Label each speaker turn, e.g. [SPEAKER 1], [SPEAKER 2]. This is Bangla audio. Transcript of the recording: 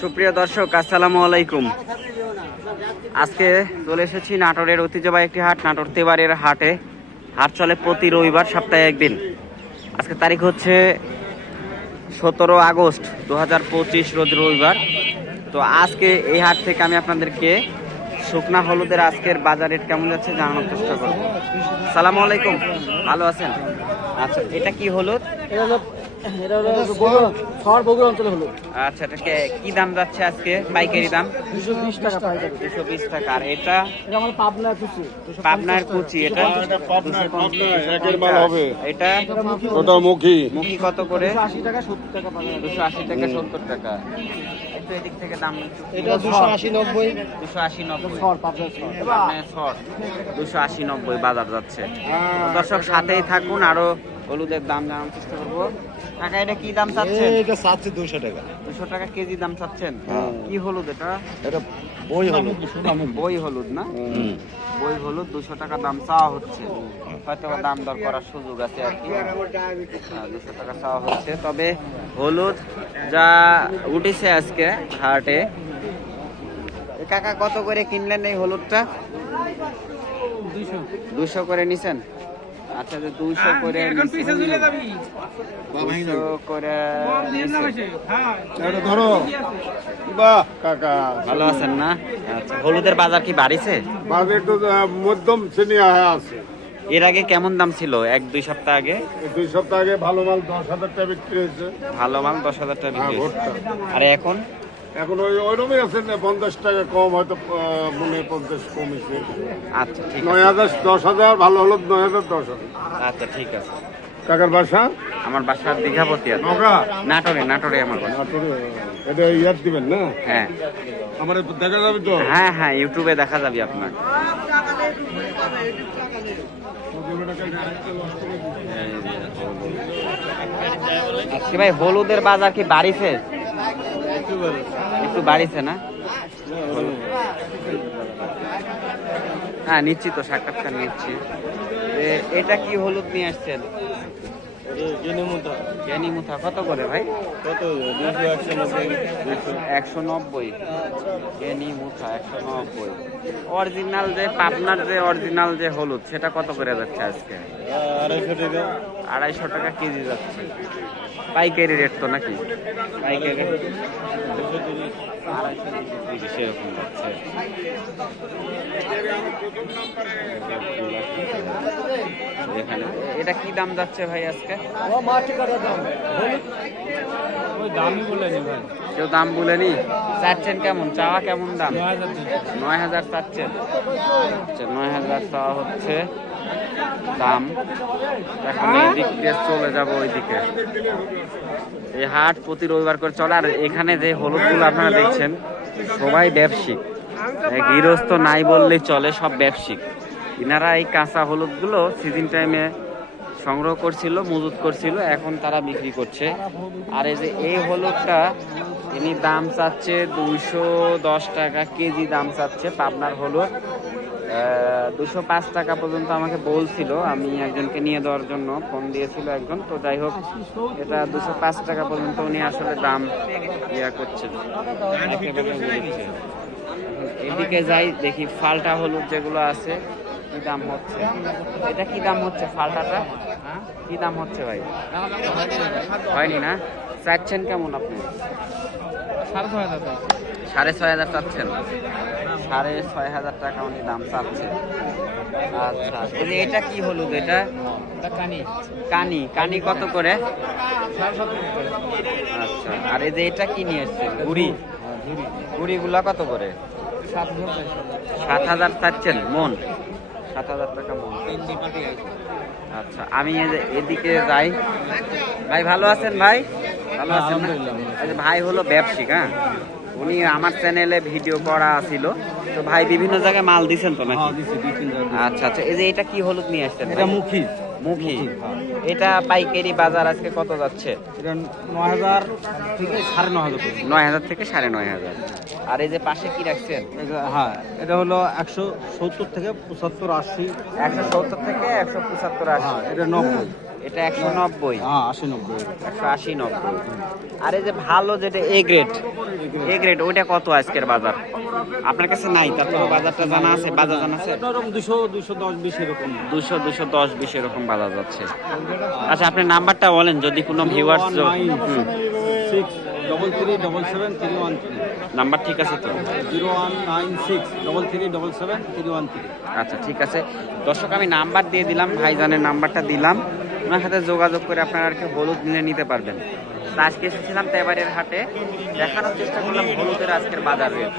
[SPEAKER 1] সুপ্রিয় দর্শক, আসসালামু আলাইকুম। আজকে চলে এসেছি নাটোরের ঐতিহ্যবাহী একটি হাট, নাটোর তেবারের হাটে। হাট চলে প্রতি রবিবার সপ্তাহে একদিন। আজকে তারিখ হচ্ছে সতেরো আগস্ট দু হাজার পঁচিশ, রোজ রবিবার। তো আজকে এই হাট থেকে আমি আপনাদেরকে শুকনা হলুদের আজকের বাজার রেট কেমন যাচ্ছে জানানোর চেষ্টা করব। সালামু আলাইকুম। ভালো আছেন? আচ্ছা এটা কি হলুদ? আচ্ছা এটা কি দাম যাচ্ছে আজকে? পাইকারি দাম?
[SPEAKER 2] দুশো বিশ টাকা পাইকারি।
[SPEAKER 1] দুশো বিশ টাকা। আর এটা?
[SPEAKER 2] এটা আমার পাবনা খুশি
[SPEAKER 1] পাবনার কুচি এটা?
[SPEAKER 3] পাবনার পাবনার একের মাল হবে।
[SPEAKER 1] এটা?
[SPEAKER 3] ওটা মুখী।
[SPEAKER 1] মুখি কত করে?
[SPEAKER 2] দুশো আশি টাকা সত্তর টাকা
[SPEAKER 1] দুশো আশি থেকে সত্তর টাকা। একটু এদিক থেকে দাম
[SPEAKER 2] এটা দুশো আশি নব্বই।
[SPEAKER 1] দুশো আশি নব্বই।
[SPEAKER 2] শহর পাবনা শহর।
[SPEAKER 1] দুশো আশি নব্বই বাজার যাচ্ছে। দর্শক সাথেই থাকুন আরও হলুদের দাম জানার চেষ্টা করব। টাকা এটা কি দাম চাচ্ছেন?
[SPEAKER 3] এটা চাচ্ছে দুশো টাকা।
[SPEAKER 1] দুশো টাকা কেজি দাম চাচ্ছেন?
[SPEAKER 3] হ্যাঁ।
[SPEAKER 1] কি হলুদ এটা?
[SPEAKER 3] এটা বই হলো
[SPEAKER 1] বই হলুদ না? বই হলুদ দুশো টাকা দাম চাওয়া হচ্ছে। হয়তো দাম দর করার সুযোগ আছে আর কি। দুশো টাকা চাওয়া হচ্ছে। তবে হলুদ যা উঠেছে আজকে হাটে। কাকা কত করে কিনলেন এই হলুদটা? দুশো করে নিছেন? আচ্ছা যে দুশো করে দুশো করে নিছেন।
[SPEAKER 3] এটা ধরো। বাহ কাকা।
[SPEAKER 1] ভালো আছেন না? আচ্ছা হলুদের বাজার কি বাড়িছে?
[SPEAKER 3] বাজেট তো মধ্যম শ্রেণি আছে।
[SPEAKER 1] এর আগে কেমন দাম ছিল? এক দুই সপ্তাহ আগে?
[SPEAKER 3] দুই সপ্তাহ আগে ভালো মাল দশ হাজার টাকা বিক্রি হয়েছে।
[SPEAKER 1] ভালো মাল দশ হাজার টাকা
[SPEAKER 3] হ্যাঁ
[SPEAKER 1] বিক্রি হয়েছে। আর এখন?
[SPEAKER 3] এখন ওই ওইরকমই আছে না পঞ্চাশ টাকা কম হয়তো মনে পঞ্চাশ কমেছে
[SPEAKER 1] আচ্ছা ঠিক
[SPEAKER 3] নয় হাজার দশ হাজার ভালো হলো নয় হাজার দশ হাজার।
[SPEAKER 1] আচ্ছা ঠিক আছে।
[SPEAKER 3] কাকার বাসা?
[SPEAKER 1] আমার বাসার দীঘাপতি আছে। নাটোরে নাটোরে আমার বাসা।
[SPEAKER 3] নাটোরে। এটা ইয়ার দিবেন না?
[SPEAKER 1] হ্যাঁ।
[SPEAKER 3] আমার দেখা যাবে তো?
[SPEAKER 1] হ্যাঁ হ্যাঁ ইউটিউবে দেখা যাবে আপনার। আজকে ভাই হলুদের বাজার কি বাড়িছে? একটু বাড়িছে না? হ্যাঁ নিচ্ছি তো সাক্ষাৎকার নিচ্ছি। এটা কি হলুদ নিয়ে আসছেন? জ্ঞানী মুথা কত করে ভাই? একশো নব্বই। জ্ঞানী মুথা একশো নব্বই। অরিজিনাল যে পাবনার যে অরিজিনাল যে হলুদ সেটা কত করে যাচ্ছে আজকে? আড়াইশো টাকা কেজি যাচ্ছে। পাইকারি রেট তো নাকি? পাইকারি? এরকম যাচ্ছে। এখানে এটা কি দাম যাচ্ছে ভাই আজকে?
[SPEAKER 2] ও মাটি কাটার দাম। ওই দামই বলে নি ভাই।
[SPEAKER 1] কেউ দাম বলেনি? চাচ্ছেন কেমন? চাওয়া কেমন দাম? নয় হাজার চাচ্ছেন। আচ্ছা নয় হাজার চাওয়া হচ্ছে। দাম। এখন এই দিক দিয়ে চলে যাব ওইদিকে। এই হাট প্রতি রবিবার করে চলে। আর এখানে যে হলুদগুলো আপনারা দেখছেন সবাই ব্যবসিক। গৃহস্থ নাই বললেই চলে সব ব্যবসিক। ইনারা এই কাঁচা হলুদগুলো সিজন টাইমে সংগ্রহ করছিল মজুত করছিল এখন তারা বিক্রি করছে। আর এই যে এই হলুদটা ইনি দাম চাচ্ছে দুইশো দশ টাকা কেজি দাম চাচ্ছে পাবনার হলুদ। দুশো পাঁচ টাকা পর্যন্ত আমাকে বলছিল, আমি একজনকে নিয়ে দেওয়ার জন্য ফোন দিয়েছিল একজন। তো যাই হোক, এটা দুশো পাঁচ টাকা পর্যন্ত উনি আসলে দাম ইয়া করছেন। এদিকে যাই, দেখি ফালটা হলুদ যেগুলো আছে, কি দাম হচ্ছে? এটা কি দাম হচ্ছে ফালটাটা? কি দাম হচ্ছে ভাই? হয়নি না? চাচ্ছেন কেমন আপনি?
[SPEAKER 2] সাড়ে ছয় হাজার
[SPEAKER 1] সাড়ে ছয় হাজার চাচ্ছেন? সাড়ে ছয় হাজার টাকা উনি দাম চাচ্ছেন। আচ্ছা এই এটা কি হলুদ? এটা?
[SPEAKER 2] কানি।
[SPEAKER 1] কানি। কানি কত করে? আচ্ছা আর এই যে এটা কি নিয়ে এসছেন গুড়ি গুড়িগুলা কত করে?
[SPEAKER 2] সাত হাজার
[SPEAKER 1] চাচ্ছেন? মন? সাত হাজার টাকা মন। আচ্ছা আমি এদিকে যাই। ভাই ভালো আছেন ভাই? ভালো আছেন ভাই হলো ব্যবসায়িক হ্যাঁ? উনি আমার চ্যানেলে ভিডিও করা ছিল তো ভাই বিভিন্ন জায়গায় মাল দিছেন তো নাকি? আচ্ছা আচ্ছা। এই যে এটা কি হলুদ নিয়ে আসছেন
[SPEAKER 2] এটা? মুখী।
[SPEAKER 1] মুখী। এটা পাইকারি বাজার আজকে কত যাচ্ছে?
[SPEAKER 2] এটা নয় হাজার থেকে সাড়ে নয় হাজার
[SPEAKER 1] নয় হাজার থেকে সাড়ে নয় হাজার আর এই যে পাশে কি রাখছেন?
[SPEAKER 2] হ্যাঁ এটা হলো একশো সত্তর থেকে পঁচাত্তর আশি।
[SPEAKER 1] একশো সত্তর থেকে একশো পঁচাত্তর আশি।
[SPEAKER 2] হ্যাঁ এটা নব্বই।
[SPEAKER 1] এটা একশো নব্বই।
[SPEAKER 2] হ্যাঁ আশি নব্বই।
[SPEAKER 1] একশো আশি নব্বই। আর এই যে ভালো যেটা এ গ্রেড এ গ্রেড ওইটা কত আজকের বাজার? আপনার কাছে নাই তারপরে বাজারটা জানা আছে বাজার জানা আছে?
[SPEAKER 2] দুশো দুশো দশ বিশ এরকম।
[SPEAKER 1] দুশো দুশো দশ বিশ এরকম বাজার যাচ্ছে। আচ্ছা আপনি নাম্বারটা বলেন যদি কোনো viewers
[SPEAKER 2] double three double seven three one three
[SPEAKER 1] number ঠিক আছে তো?
[SPEAKER 2] Zero one nine six double three double seven three one three
[SPEAKER 1] আচ্ছা ঠিক আছে। দর্শক আমি নাম্বার দিয়ে দিলাম ভাইজানের নাম্বারটা দিলাম। ওনার সাথে যোগাযোগ করে আপনারা আর কি হলুদ নিয়ে নিতে পারবেন। আজকে এসেছিলাম তেবারের হাটে। দেখানোর চেষ্টা করলাম হলুদের আজকের বাজার রেট।